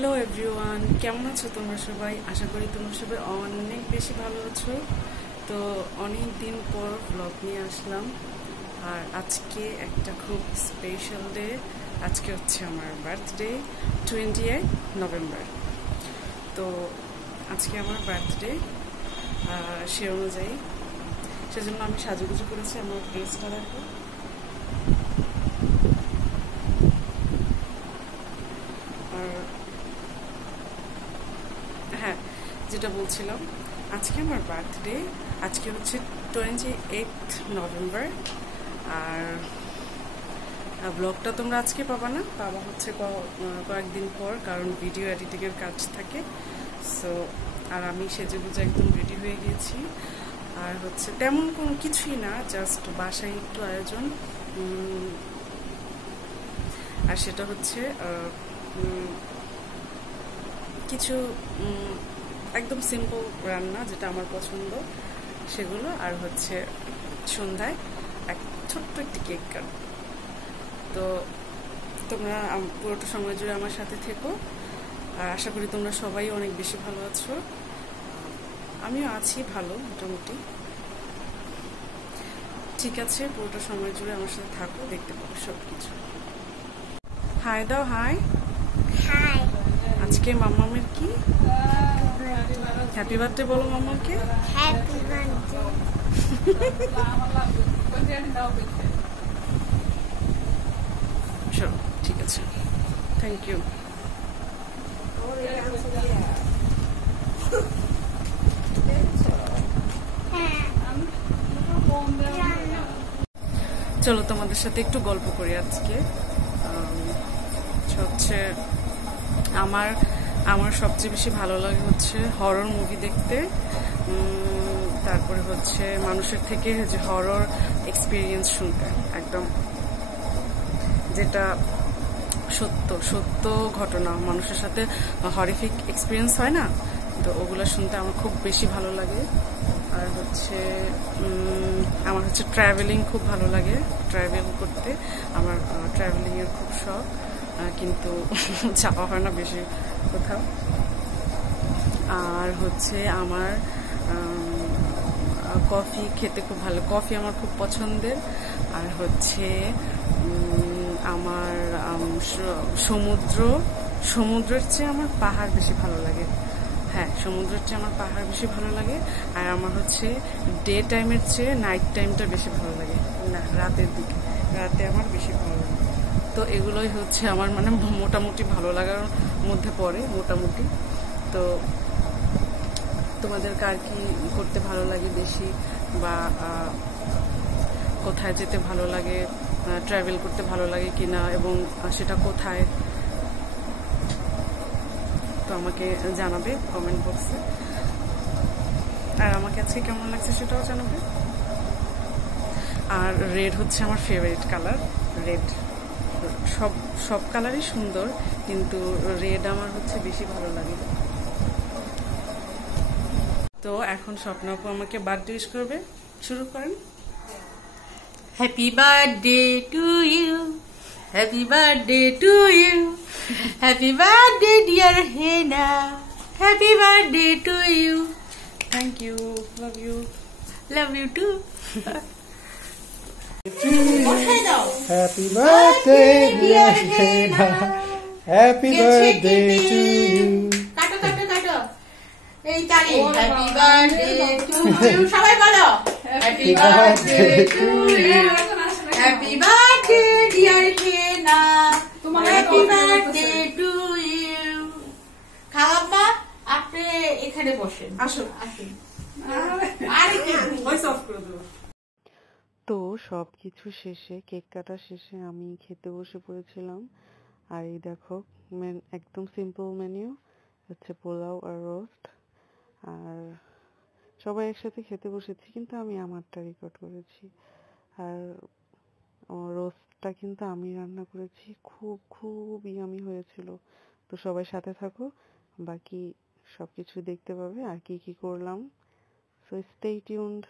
Hello everyone, কেমন আছো তোমরা সবাই? আশা করি তোমরা সবাই অনেক বেশি ভালো আছো। তো অনেক দিন পর ব্লগ নিয়ে আসলাম, আর আজকে একটা খুব স্পেশাল ডে। আজকে হচ্ছে আমার বার্থডে, 28 নভেম্বর। তো আজকে আমার বার্থডে, সে অনুযায়ী সেজন্য আমি সাজুগুজু করেছি। আমার ড্রেসটা দেখো, হ্যাঁ যেটা বলছিলাম, আজকে আমার বার্থডে। আজকে হচ্ছে 28 নভেম্বর। আর ব্লগটা তোমরা আজকে পাবা না, পাবা হচ্ছে কয়েকদিন পর, কারণ ভিডিও এডিটিংয়ের কাজ থাকে। সো আর আমি সেজেগুজে একদম রেডি হয়ে গিয়েছি। আর হচ্ছে তেমন কোনো কিছুই না, জাস্ট বাসায় একটু আয়োজন। আর সেটা হচ্ছে কিছু একদম সিম্পল রান্না, যেটা আমার পছন্দ সেগুলো। আর হচ্ছে সন্ধ্যায় এক ছোট্ট একটি কেক কাট। তো তোমরা পুরোটা সময় জুড়ে আমার সাথে থেকো, আর আশা করি তোমরা সবাই অনেক বেশি ভালো আছো। আমিও আছি ভালো মোটামুটি। ঠিক আছে, পুরোটা সময় জুড়ে আমার সাথে থাকো, দেখতে পাবো সব কিছু। হাই দাও, হাই। হাই। আজকে মাম্মামের কি হ্যাপি বার্থডে বলো মাম্মাকে। Happy birthday. চলো ঠিক আছে, থ্যাংক ইউ। চলো তোমাদের সাথে একটু গল্প করি আজকে। হচ্ছে আমার আমার সবচেয়ে বেশি ভালো লাগে হচ্ছে হরর মুভি দেখতে। তারপরে হচ্ছে মানুষের থেকে যে হরর এক্সপিরিয়েন্স শুনতে, একদম যেটা সত্য সত্য ঘটনা মানুষের সাথে হরিফিক এক্সপিরিয়েন্স হয় না, তো ওগুলো শুনতে আমার খুব বেশি ভালো লাগে। আর হচ্ছে আমার হচ্ছে ট্রাভেলিং খুব ভালো লাগে, ট্রাভেল করতে। আমার ট্রাভেলিংয়ের খুব শখ, কিন্তু যাওয়া হয় না বেশি কোথাও। আর হচ্ছে আমার কফি খেতে খুব ভালো, কফি আমার খুব পছন্দের। আর হচ্ছে আমার সমুদ্রের চেয়ে আমার পাহাড় বেশি ভালো লাগে। হ্যাঁ, সমুদ্রের চেয়ে আমার পাহাড় বেশি ভালো লাগে। আর আমার হচ্ছে ডে টাইমের চেয়ে নাইট টাইমটা বেশি ভালো লাগে, না রাতের দিকে, রাতে আমার বেশি ভালো লাগে। তো এগুলোই হচ্ছে আমার মানে মোটামুটি ভালো লাগার মধ্যে পড়ে মোটামুটি। তো তোমাদের কার কি করতে ভালো লাগে বেশি, বা কোথায় যেতে ভালো লাগে, ট্রাভেল করতে ভালো লাগে কিনা, এবং সেটা কোথায়, তো আমাকে জানাবে কমেন্ট বক্সে। আর আমাকে আজকে কেমন লাগছে সেটাও জানাবে। আর রেড হচ্ছে আমার ফেভারিট কালার। রেড সব কালারই সুন্দর, কিন্তু রেড আমার হচ্ছে বেশি ভালো লাগে। তো এখন স্বপ্ন আপু আমাকে বার্থডে উইশ করবে, শুরু করেন। Happy birthday to you. Happy birthday to you. Happy birthday dear Hena. Happy birthday to you. Thank you, love you. Love you too. Happy birthday, dear Hena. Happy birthday to you. কাটো কাটো কাটো এই তালি। Happy birthday to you. সবাই বলো Happy birthday to you. Happy birthday dear Hena. Happy birthday to you. খালাম্মা আপনি এখানে বসেন, আসুন আসুন। আরে কি ভয়েস অফ করে দেবো। তো সব কিছু শেষে, কেক কাটা শেষে আমি খেতে বসে পড়েছিলাম। আর এই দেখো, একদম সিম্পল মেনু হচ্ছে পোলাও আর রোস্ট। আর সবাই একসাথে খেতে বসেছি, কিন্তু আমি আমারটা রেকর্ড করেছি। আর রোস্টটা কিন্তু আমি রান্না করেছি, খুব ইয়ামি হয়েছিল। তো সবাই সাথে থাকো, বাকি সব কিছু দেখতে পাবে আর কি কি করলাম। So stay tuned.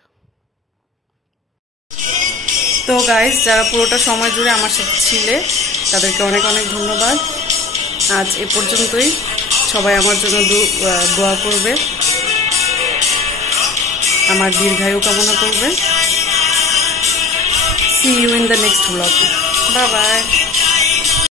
তো গাইস, যারা পুরোটা সময় জুড়ে আমার সাথে ছিলে তাদেরকে অনেক অনেক ধন্যবাদ। আজ এ পর্যন্তই। সবাই আমার জন্য দোয়া করবে, আমার দীর্ঘায়ু কামনা করবে। See you in the next vlog. Bye bye.